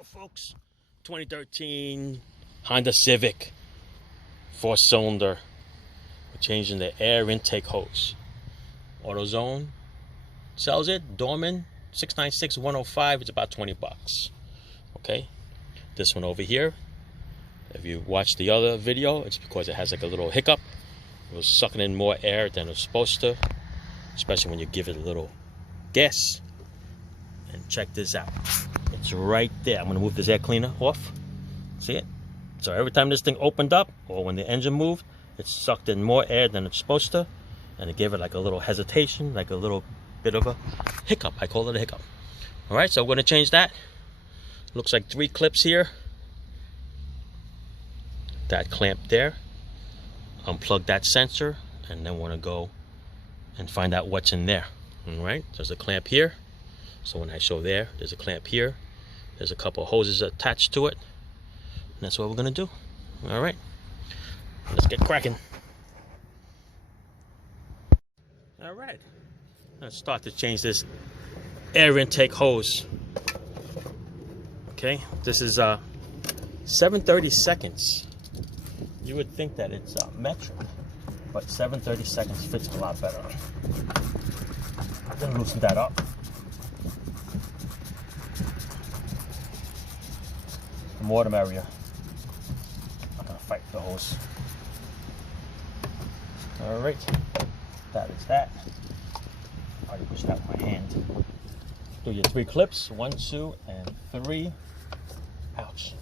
Hello folks, 2013 Honda Civic 4-cylinder. We're changing the air intake hose. AutoZone sells it. Dorman 696-105. It's about 20 bucks. Okay, this one over here, if you watch the other video, it's because it has like a little hiccup. It was sucking in more air than it was supposed to, especially when you give it a little gas. And check this out, it's right there. I'm gonna move this air cleaner off. See it? So every time this thing opened up, or when the engine moved, it sucked in more air than it's supposed to, and it gave it like a little hesitation, like a little bit of a hiccup. I call it a hiccup. All right, so we're gonna change that. Looks like 3 clips here. That clamp there. Unplug that sensor, and then we're gonna go and find out what's in there. All right, there's a clamp here. So when I show there's a clamp here. There's a couple of hoses attached to it. And that's what we're gonna do. All right, let's get cracking. All right, let's start to change this air intake hose. Okay, this is 7/32. You would think that it's metric, but 7/32 fits a lot better. I'm gonna loosen that up. The more the merrier. I'm gonna fight the hose. All right, that is that. I already pushed out my hand. Do your 3 clips, 1, 2, and 3. Ouch.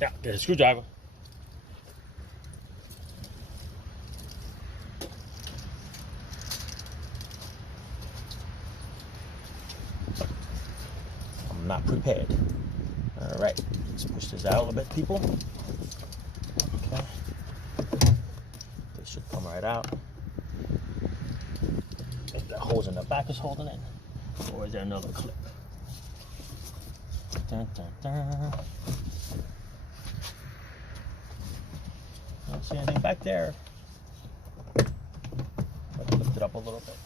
Yeah, get a screwdriver. I'm not prepared. All right, let's push this out a little bit, people. Okay, this should come right out. Maybe that hose in the back is holding it, or is there another clip? Dun, dun, dun. I don't see anything back there. Let's lift it up a little bit.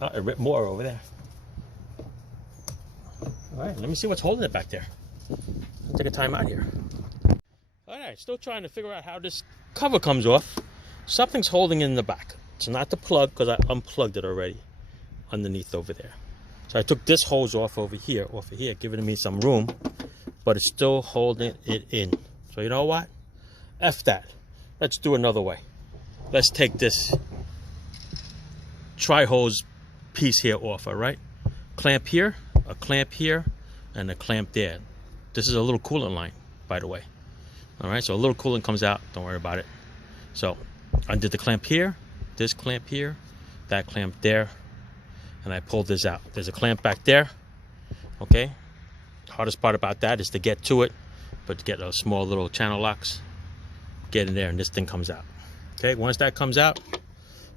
Oh, it ripped more over there. All right, let me see what's holding it back there. I'll take a time out here. All right, still trying to figure out how this cover comes off. Something's holding it in the back. It's not the plug, because I unplugged it already underneath over there. So I took this hose off of here, giving me some room, but it's still holding it in. So you know what? F that. Let's do another way. Let's take this tri-hose piece here off, all right? Clamp here, a clamp here, and a clamp there. This is a little coolant line, by the way. All right, so a little coolant comes out, don't worry about it. So undid the clamp here, this clamp here, that clamp there, and I pulled this out. There's a clamp back there, okay? Hardest part about that is to get to it, but to get those small little channel locks, get in there and this thing comes out. Okay, once that comes out,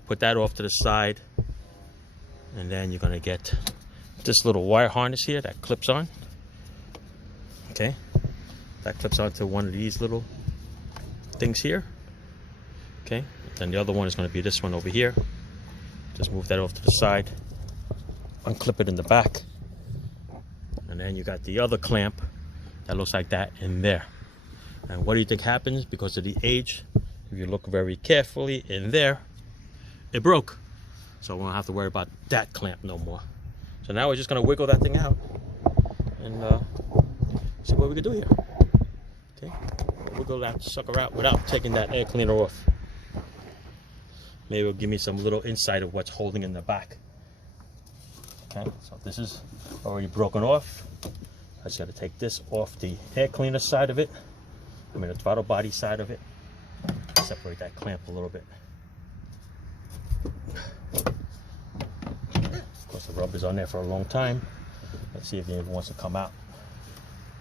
put that off to the side, and then you're gonna get this little wire harness here that clips on. Okay, that clips onto one of these little things here. Okay, then the other one is going to be this one over here. Just move that off to the side, unclip it in the back, and then you got the other clamp that looks like that in there. And what do you think happens? Because of the age, if you look very carefully in there, it broke. So we don't have to worry about that clamp no more. So now we're just gonna wiggle that thing out and see what we can do here. Okay, we'll wiggle that sucker out without taking that air cleaner off. Maybe it'll give me some little insight of what's holding in the back. Okay, so this is already broken off. I just gotta take this off the air cleaner side of it. I mean the throttle body side of it. Separate that clamp a little bit. The rubber's on there for a long time. Let's see if it even wants to come out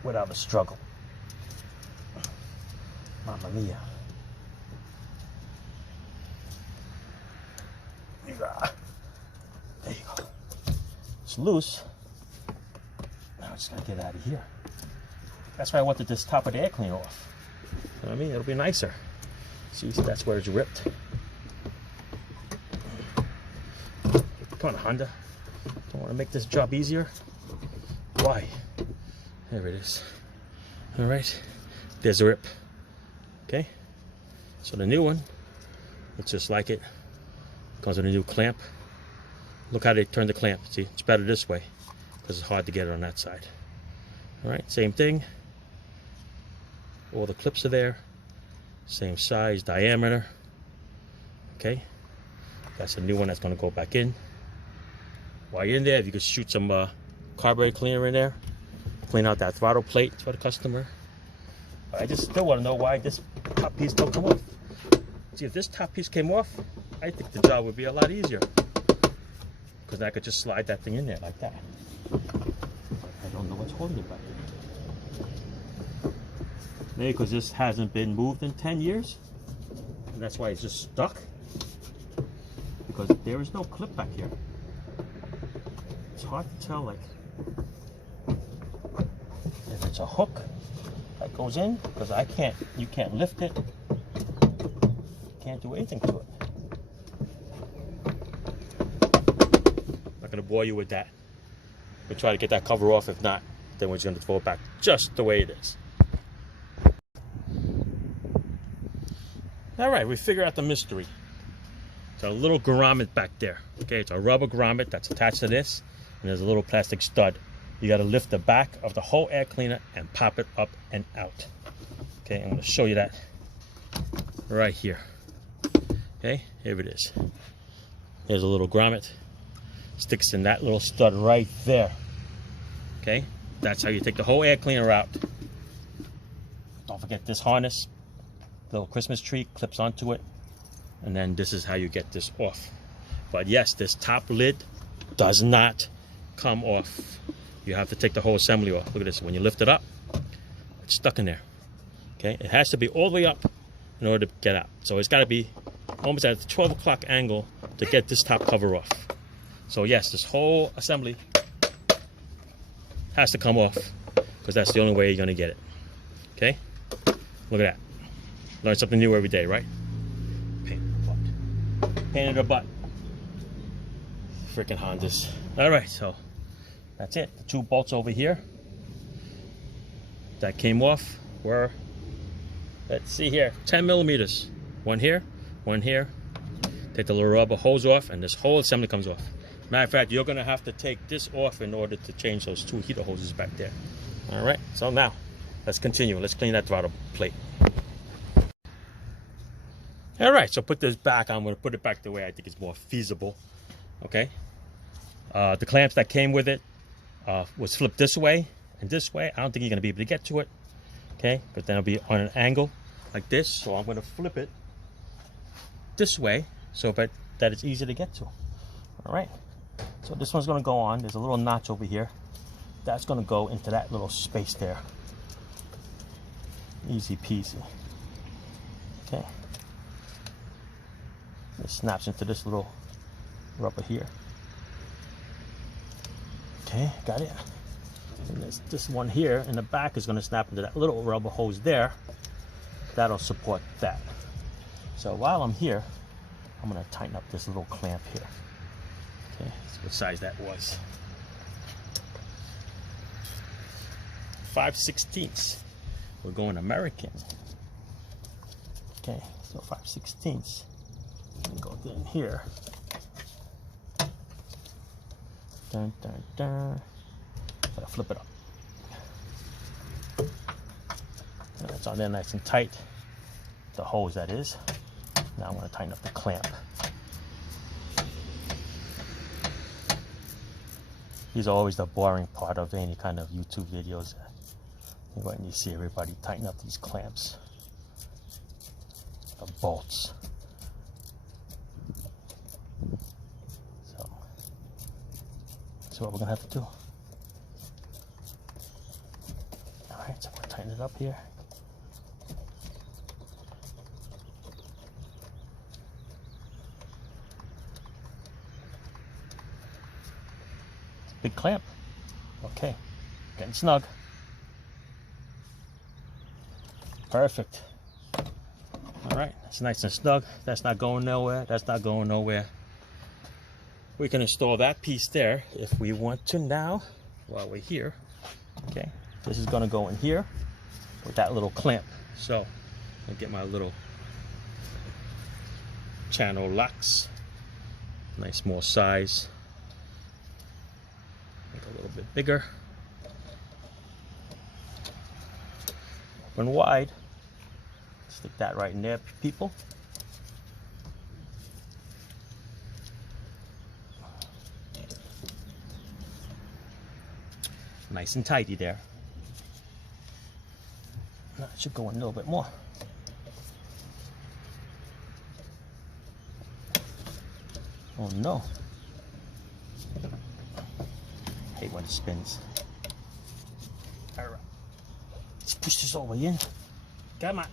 without a struggle. Mamma mia. There you go. It's loose. Now I just gotta get it out of here. That's why I wanted this top of the air cleaner off. You know what I mean? It'll be nicer. See, that's where it's ripped. Come on, Honda. Don't worry Want to make this job easier? Why? There it is. All right, there's a rip. Okay, so the new one looks just like it. Comes with a new clamp. Look how they turn the clamp. See, it's better this way because it's hard to get it on that side. All right, same thing. All the clips are there. Same size, diameter. Okay, that's a new one that's going to go back in. While you're in there, if you could shoot some carburetor cleaner in there, clean out that throttle plate for the customer. But I just still want to know why this top piece don't come off. See, if this top piece came off, I think the job would be a lot easier. Because I could just slide that thing in there like that. I don't know what's holding it back there. Maybe because this hasn't been moved in 10 years. And that's why it's just stuck. Because there is no clip back here. It's hard to tell, like, if it's a hook that goes in, because you can't lift it. Can't do anything to it. Not gonna bore you with that. We'll try to get that cover off. If not, then we're just gonna throw it back just the way it is. All right, we figure out the mystery. It's a little grommet back there. Okay, it's a rubber grommet that's attached to this, and there's a little plastic stud. You got to lift the back of the whole air cleaner and pop it up and out. Okay, I'm going to show you that right here. Okay, here it is. There's a little grommet. Sticks in that little stud right there. Okay, that's how you take the whole air cleaner out. Don't forget this harness. Little Christmas tree clips onto it. And then this is how you get this off. But yes, this top lid does not come off. You have to take the whole assembly off. Look at this. When you lift it up, it's stuck in there. Okay, it has to be all the way up in order to get out. So it's got to be almost at the 12 o'clock angle to get this top cover off. So yes, this whole assembly has to come off because that's the only way you're going to get it. Okay, look at that. Learn something new every day, right? Pain in the butt. Pain in the butt. Freaking Hondas. All right, so that's it. The two bolts over here that came off were, let's see here, 10 millimeters. One here, one here. Take the little rubber hose off, and this whole assembly comes off. Matter of fact, you're going to have to take this off in order to change those two heater hoses back there. All right, so now let's continue. Let's clean that throttle plate. All right, so put this back. I'm going to put it back the way I think is more feasible. Okay. The clamps that came with it was flipped this way and this way. I don't think you're going to be able to get to it. Okay, but then it'll be on an angle like this. So I'm going to flip it this way so that it's easy to get to. All right. So this one's going to go on. There's a little notch over here. That's going to go into that little space there. Easy peasy. Okay. It snaps into this little rubber here. Okay, got it. And this one here in the back is going to snap into that little rubber hose there. That'll support that. So while I'm here, I'm going to tighten up this little clamp here. Okay, see what size that was. 5/16. We're going American. Okay, so 5/16. Go in here. Dun, dun, dun. Gotta flip it up. And it's on there nice and tight. The hose, that is. Now I'm going to tighten up the clamp. These are always the boring part of any kind of YouTube videos. When you see everybody tighten up these clamps. The bolts. So what we're gonna have to do. All right, so we're gonna tighten it up here. It's a big clamp. Okay, getting snug. Perfect. All right, it's nice and snug. That's not going nowhere. That's not going nowhere. we can install that piece there if we want to now while we're here. Okay, this is going to go in here with that little clamp. So I'll get my little channel locks, nice small size, make it a little bit bigger, open wide, stick that right in there, people. Nice and tidy there. Now it should go in a little bit more. Oh no. Hate when it spins. Alright. Let's push this all the way in. Come on.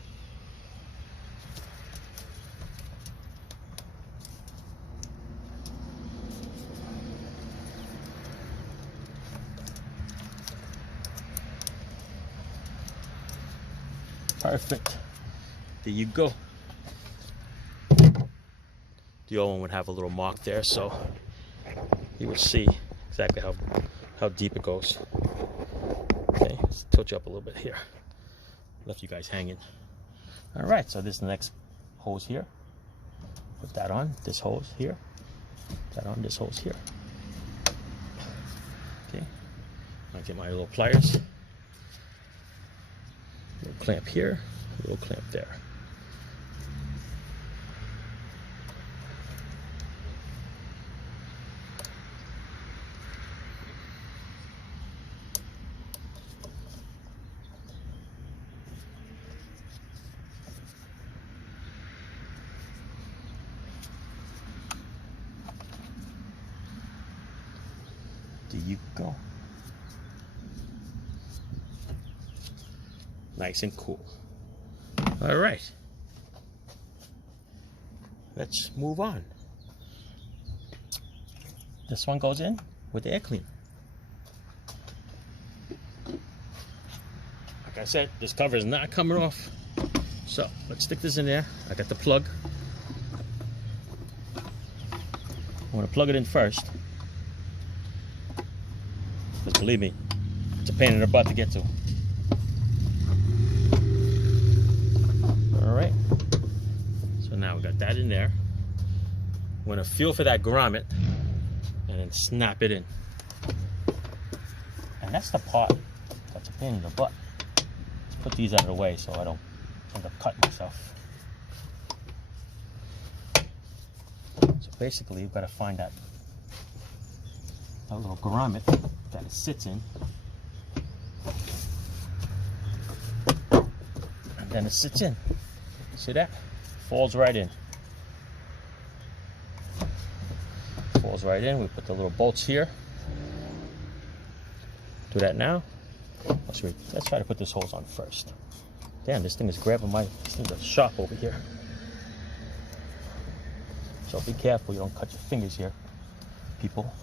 Perfect. There you go. The old one would have a little mark there, so you would see exactly how deep it goes. Okay, let's tilt you up a little bit here. Left you guys hanging. All right, so this is the next hose here. Put that on. This hose here. Put that on. This hose here. Okay. I'll get my little pliers. Little clamp here, little clamp there. There you go. Nice and cool. All right. Let's move on. This one goes in with the air cleaner. Like I said, this cover is not coming off. So let's stick this in there. I got the plug. I'm gonna plug it in first. Because believe me, it's a pain in the butt to get to. Alright, so now we got that in there. I'm going to feel for that grommet and then snap it in. And that's the part that's a pain in the butt. Let's put these out of the way so I don't end up cutting myself. So basically you've got to find that little grommet that it sits in. And then it sits in. See that? Falls right in. Falls right in. We put the little bolts here. Do that now. Let's try to put this hose on first. Damn, this thing is grabbing this thing's a sharp over here. So be careful you don't cut your fingers here, people.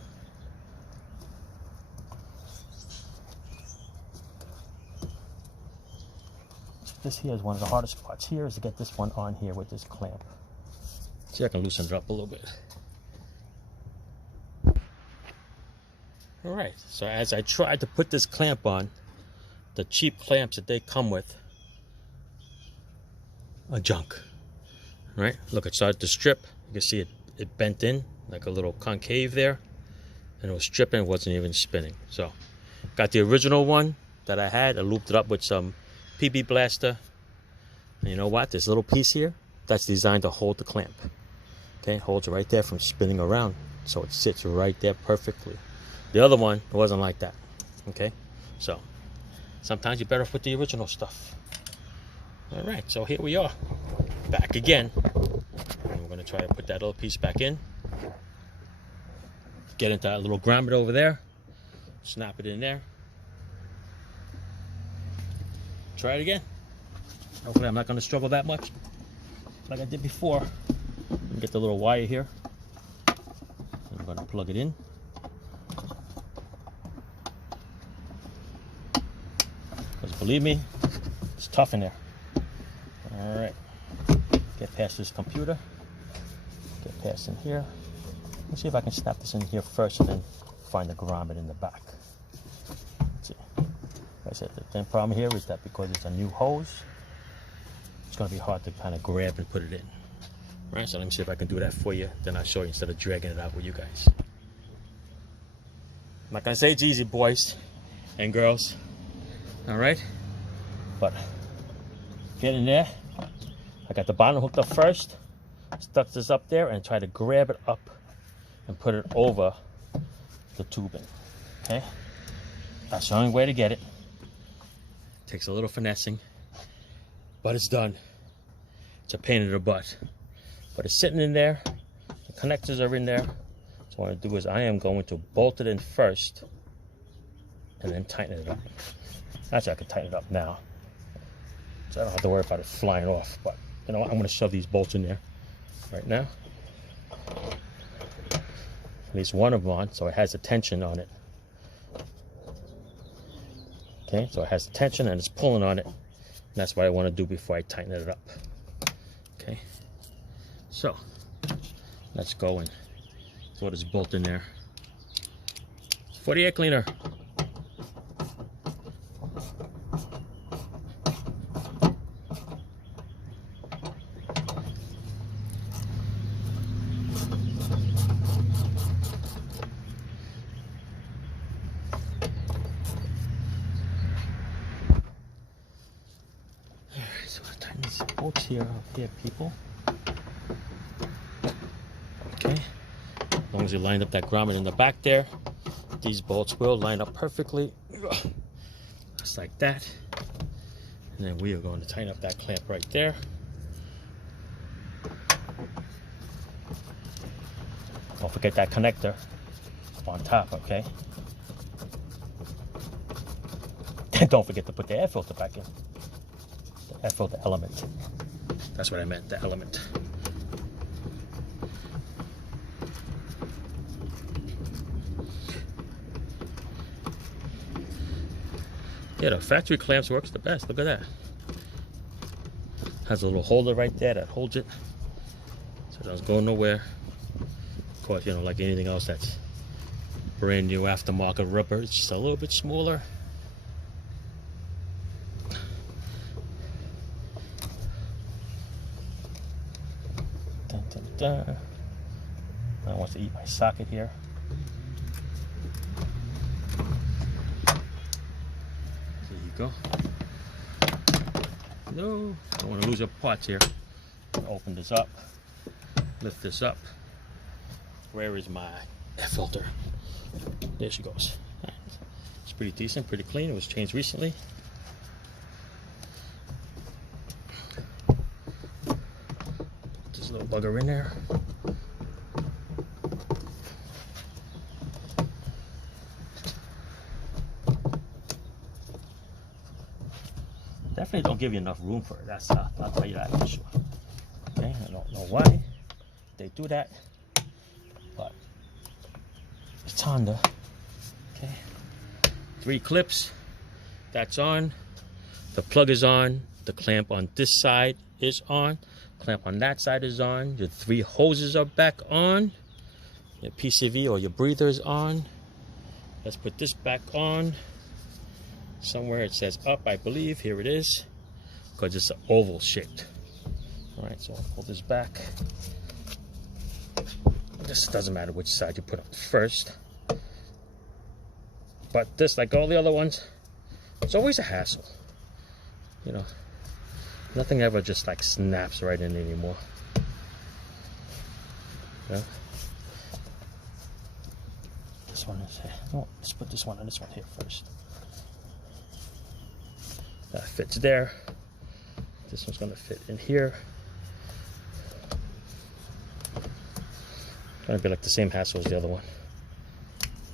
This here is one of the hardest parts here, is to get this one on here with this clamp. See if I can loosen it up a little bit. Alright, so as I tried to put this clamp on, the cheap clamps that they come with are junk. Right? Look, it started to strip. You can see it bent in like a little concave there. And it was stripping, it wasn't even spinning. So, got the original one that I had. I looped it up with some PB blaster. And you know what? This little piece here, that's designed to hold the clamp. Okay, holds it right there from spinning around. So it sits right there perfectly. The other one, it wasn't like that. Okay, so sometimes you better put the original stuff. Alright, so here we are. Back again. And we're going to try to put that little piece back in. Get into that little grommet over there. Snap it in there. Try it again. Hopefully I'm not going to struggle that much like I did before. Get the little wire here. I'm going to plug it in. Because believe me, it's tough in there. Alright. Get past this computer. Get past in here. Let's see if I can snap this in here first and then find the grommet in the back. Let's see. Like I said, the main problem here is that because it's a new hose, it's going to be hard to kind of grab and put it in. Right, so let me see if I can do that for you. Then I'll show you instead of dragging it out with you guys. I'm not going to say it's easy, boys and girls. All right? But get in there. I got the bottom hooked up first. Stuck this up there and try to grab it up and put it over the tubing. Okay? That's the only way to get it. Takes a little finessing, but it's done. It's a pain in the butt. But it's sitting in there. The connectors are in there. So what I want to do is I am going to bolt it in first and then tighten it up. Actually, I can tighten it up now, so I don't have to worry about it flying off. But you know what? I'm going to shove these bolts in there right now. At least one of them on, so it has a tension on it. Okay, so it has the tension and it's pulling on it. And that's what I want to do before I tighten it up. Okay, so let's go and throw this bolt in there. For the air cleaner. Bolts here, people. Okay, as long as you line up that grommet in the back there, these bolts will line up perfectly, just like that. And then we are going to tighten up that clamp right there. Don't forget that connector on top, okay? And don't forget to put the air filter back in. The air filter element. That's what I meant, the element. Yeah, the factory clamps works the best. Look at that. Has a little holder right there that holds it, so it doesn't go nowhere. Of course, you know, like anything else that's brand new aftermarket rubber, it's just a little bit smaller. I want to eat my socket here. There you go. No, don't want to lose your parts here. Open this up, lift this up. Where is my air filter? There she goes. It's pretty decent, pretty clean. It was changed recently. Put this little bugger in there. Definitely don't give you enough room for it. That's I'll tell you that for sure. Okay, I don't know why they do that, but it's Honda. Okay, 3 clips. That's on. The plug is on. The clamp on this side is on. Clamp on that side is on. Your 3 hoses are back on. Your PCV or your breather is on. Let's put this back on. Somewhere it says up, I believe. Here it is, because it's oval shaped. All right, so I'll pull this back. This doesn't matter which side you put up first, but this, like all the other ones, it's always a hassle. You know, nothing ever just like snaps right in anymore. Yeah. This one is here. Oh, let's put this one and this one here first. That fits there. This one's going to fit in here. Going to be like the same hassle as the other one.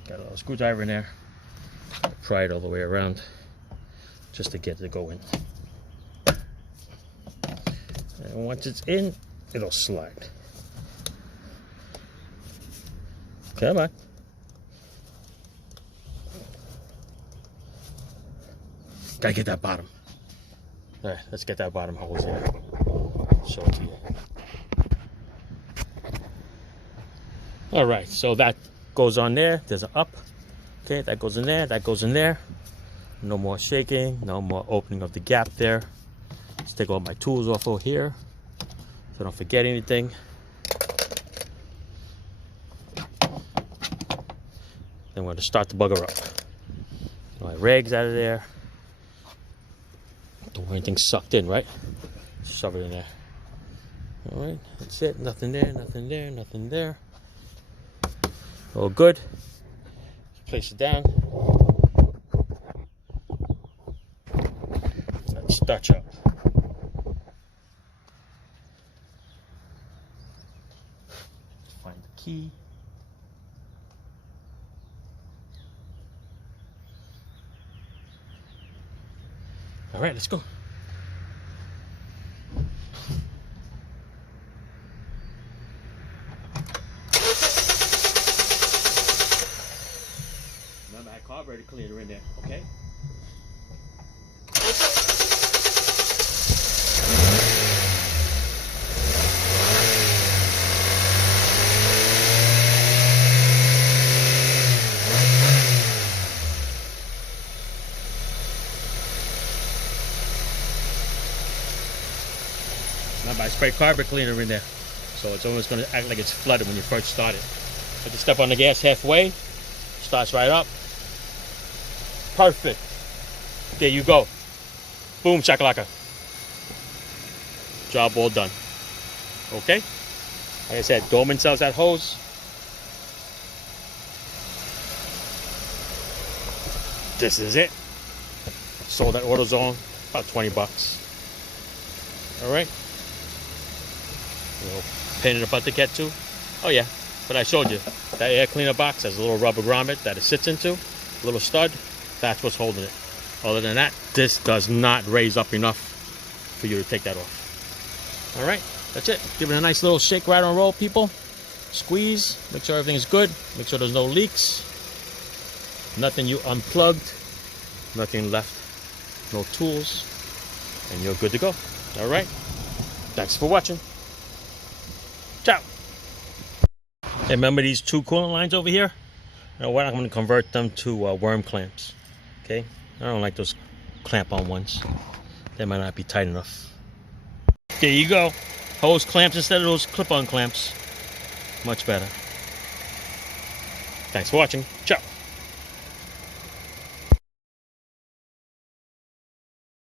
Got a little screwdriver in there. Pry it all the way around just to get it to go in. And once it's in, it'll slide. Come on. Gotta get that bottom. All right, let's get that bottom hose here. Show it to you. All right, so that goes on there. There's an up. Okay, that goes in there. That goes in there. No more shaking. No more opening of the gap there. Let's take all my tools off over here so I don't forget anything. Then we're going to start the bugger up. All my rags out of there. Don't want anything sucked in, right? Shove it in there. All right, that's it. Nothing there, nothing there, nothing there. All good. Place it down. Let's start up. Find the key. All right, let's go. Remember, I had carburetor cleaner in there, okay? Remember, I sprayed carburetor cleaner in there, so it's almost going to act like it's flooded when you first start it. Put the step on the gas halfway, starts right up. Perfect. There you go. Boom, shakalaka. Job all done. Okay? Like I said, Dorman sells that hose. This is it. Sold at AutoZone, about 20 bucks. All right. A little pain in the butt to get to. Oh yeah, but I showed you. That air cleaner box has a little rubber grommet that it sits into. A little stud. That's what's holding it. Other than that, this does not raise up enough for you to take that off. All right, that's it. Give it a nice little shake, right on roll, people. Squeeze, make sure everything is good. Make sure there's no leaks. Nothing you unplugged. Nothing left. No tools. And you're good to go. All right. Thanks for watching. Ciao. Hey, remember these two coolant lines over here? You know what? I'm going to convert them to worm clamps. Okay? I don't like those clamp-on ones. They might not be tight enough. There you go. Hose clamps instead of those clip-on clamps. Much better. Thanks for watching. Ciao.